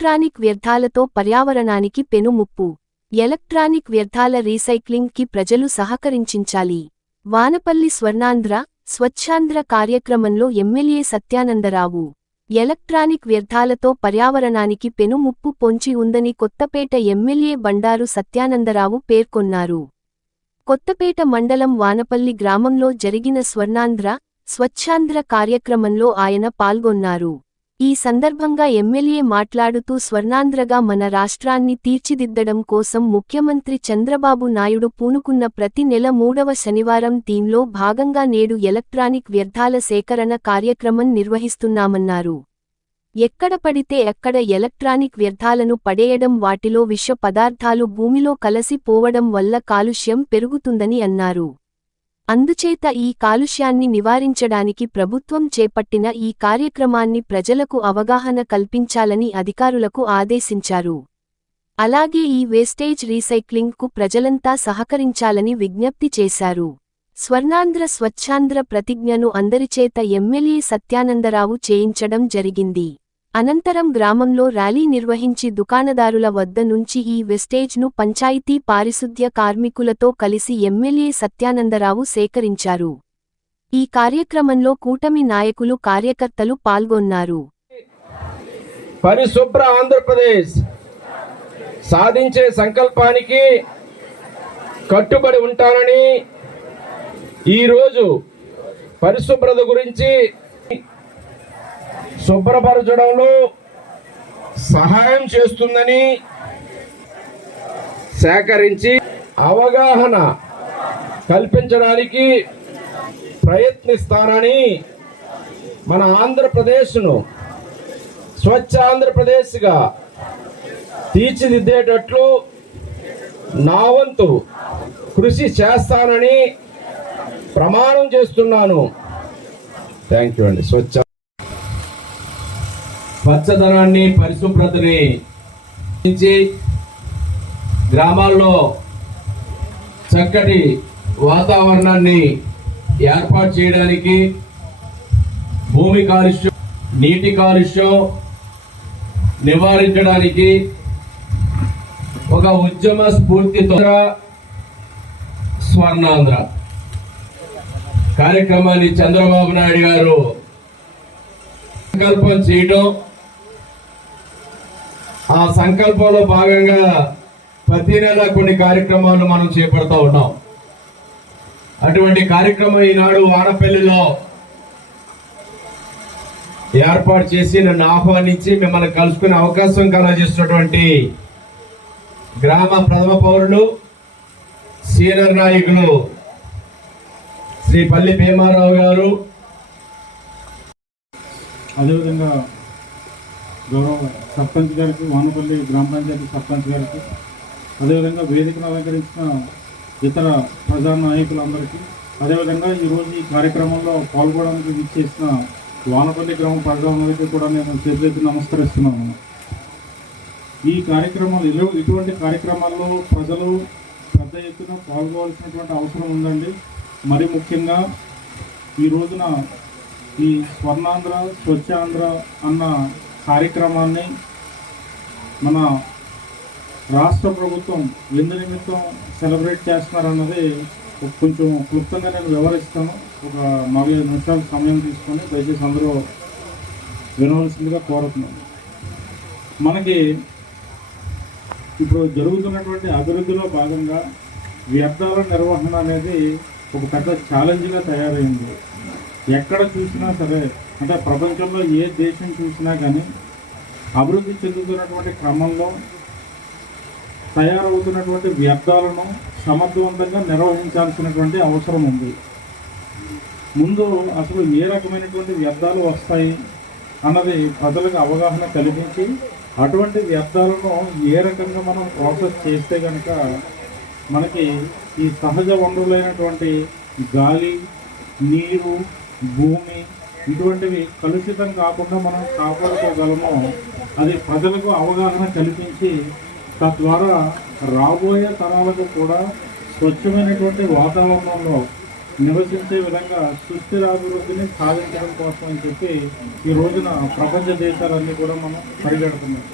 Electronic వ్యర్థాలతో పర్యావరణానికి పెనుముప్పు electronic వ్యర్థాల రీసైక్లింగ్కి ప్రజలు సహకరించించాలి. వానపల్లి స్వర్ణాంధ్ర స్వచ్ఛాంధ్ర కార్యక్రమంలో ఎమ్మెల్యే సత్యానందరావు. ఎలక్ట్రానిక్ వ్యర్థాలతో పర్యావరణానికి పెనుముప్పు పొంచి ఉందని కొత్తపేట ఎమ్మెల్యే బండారు సత్యానందరావు పేర్కొన్నారు. కొత్తపేట మండలం వానపల్లి గ్రామంలో జరిగిన స్వర్ణాంధ్ర స్వచ్ఛాంధ్ర కార్యక్రమంలో ఆయన పాల్గొన్నారు. ఈ సందర్భంగా ఎమ్మెల్యే మాట్లాడుతూ స్వర్ణాంధ్రగా మన రాష్ట్రాన్ని తీర్చిదిద్దడం కోసం ముఖ్యమంత్రి చంద్రబాబు నాయుడు పూనుకున్న ప్రతి నెల మూడవ శనివారం థీమ్లో భాగంగా నేడు ఎలక్ట్రానిక్ వ్యర్థాల సేకరణ కార్యక్రమం నిర్వహిస్తున్నామన్నారు. ఎక్కడ పడితే అక్కడ ఎలక్ట్రానిక్ వ్యర్థాలను పడేయడం వాటిలో విష పదార్థాలు భూమిలో కలసి పోవడం వల్ల కాలుష్యం పెరుగుతుందని అన్నారు. అందుచేత ఈ కాలుష్యాన్ని నివారించడానికి ప్రభుత్వం చేపట్టిన ఈ కార్యక్రమాన్ని ప్రజలకు అవగాహన కల్పించాలని అధికారులకు ఆదేశించారు. అలాగే ఈ వేస్టేజ్ రీసైక్లింగ్కు ప్రజలంతా సహకరించాలని విజ్ఞప్తి చేశారు. స్వర్ణాంధ్ర స్వచ్ఛాంధ్ర ప్రతిజ్ఞను అందరిచేత ఎమ్మెల్యే సత్యానందరావు చేయించడం జరిగింది. అనంతరం గ్రామంలో ర్యాలీ నిర్వహించి దుకాణదారుల వద్ద నుంచి ఈ వెస్టేజ్ను పంచాయతీ పారిశుద్ధ్య కార్మికులతో కలిసి ఎమ్మెల్యే సత్యానందరావు సేకరించారు. ఈ కార్యక్రమంలో కూటమి నాయకులు కార్యకర్తలు పాల్గొన్నారు. పరిశుభ్ర ఆంధ్రప్రదేశ్ సాధించే సంకల్పానికి కట్టుబడి ఉంటానని ఈరోజు పరిశుభ్రత గురించి శుభ్రపరచడంలో సహాయం చేస్తుందని సేకరించి అవగాహన కల్పించడానికి ప్రయత్నిస్తానని మన ఆంధ్రప్రదేశ్ను స్వచ్ఛ ఆంధ్రప్రదేశ్గా తీర్చిదిద్దేటట్లు నా వంతు కృషి చేస్తానని ప్రమాణం చేస్తున్నాను. థ్యాంక్ యూ అండి. స్వచ్ఛ పచ్చదనాన్ని పరిశుభ్రతని గ్రామాల్లో చక్కటి వాతావరణాన్ని ఏర్పాటు చేయడానికి భూమి కాలుష్యం నీటి కాలుష్యం నివారించడానికి ఒక ఉద్యమ స్ఫూర్తితో స్వర్ణాంధ్ర కార్యక్రమాన్ని చంద్రబాబు నాయుడు గారు సంకల్పం చేయడం ఆ సంకల్పంలో భాగంగా ప్రతి నెల కొన్ని కార్యక్రమాలు మనం చేపడతా ఉన్నాం. అటువంటి కార్యక్రమం ఈనాడు వాడపల్లిలో ఏర్పాటు చేసి నన్ను ఆహ్వానించి మిమ్మల్ని కలుసుకునే అవకాశం కలగజేసినటువంటి గ్రామ ప్రథమ పౌరులు సీనియర్ నాయకులు శ్రీ పల్లి భీమారావు గారు. అదేవిధంగా గౌరవ సర్పంచ్ గారికి వానపల్లి గ్రామ పంచాయతీ సర్పంచ్ గారికి అదేవిధంగా వేదికను అలంకరించిన ఇతర ప్రజా నాయకులందరికీ అదేవిధంగా ఈరోజు ఈ కార్యక్రమంలో పాల్గొనడానికి విచ్చేసిన వానపల్లి గ్రామ ప్రజలందరికీ కూడా నేను చేతులెత్తి నమస్కరిస్తున్నాను. ఈ కార్యక్రమాలు ఇటువంటి కార్యక్రమాల్లో ప్రజలు పెద్ద ఎత్తున పాల్గొవాల్సినటువంటి అవసరం ఉందండి. మరి ముఖ్యంగా ఈ రోజున ఈ స్వర్ణాంధ్ర స్వచ్ఛాంధ్ర అన్న కార్యక్రమాన్ని మన రాష్ట్ర ప్రభుత్వం ఎందు నిమిత్తం సెలబ్రేట్ చేస్తున్నారన్నది కొంచెం క్లుప్తంగా నేను వివరిస్తాను. ఒక నలభై నిమిషాలు సమయం తీసుకొని దయచేసి అందరూ వినవలసిందిగా కోరుతున్నాను. మనకి ఇప్పుడు జరుగుతున్నటువంటి అభివృద్ధిలో భాగంగా వ్యర్థాల నిర్వహణ అనేది ఒక పెద్ద ఛాలెంజ్గా తయారైంది. ఎక్కడ చూసినా సరే అంటే ప్రపంచంలో ఏ దేశం చూసినా కానీ అభివృద్ధి చెందుతున్నటువంటి క్రమంలో తయారవుతున్నటువంటి వ్యర్థాలను సమర్థవంతంగా నిర్వహించాల్సినటువంటి అవసరం ఉంది. ముందు అసలు ఏ రకమైనటువంటి వ్యర్థాలు వస్తాయి అన్నది ప్రజలకు అవగాహన కలిగించి అటువంటి వ్యర్థాలను ఏ రకంగా మనం ప్రాసెస్ చేస్తే కనుక మనకి ఈ సహజ వనరులైనటువంటి గాలి నీరు భూమి ఇటువంటివి కలుషితం కాకుండా మనం కాపాడుకోగలమో అది ప్రజలకు అవగాహన కల్పించి తద్వారా రాబోయే తరాలకు కూడా స్వచ్ఛమైనటువంటి వాతావరణంలో నివసించే విధంగా సుస్థిర అభివృద్ధిని సాధించడం కోసం అని చెప్పి ఈ రోజున ప్రపంచ దేశాలన్నీ కూడా మనం పరిగెడుతున్నాం.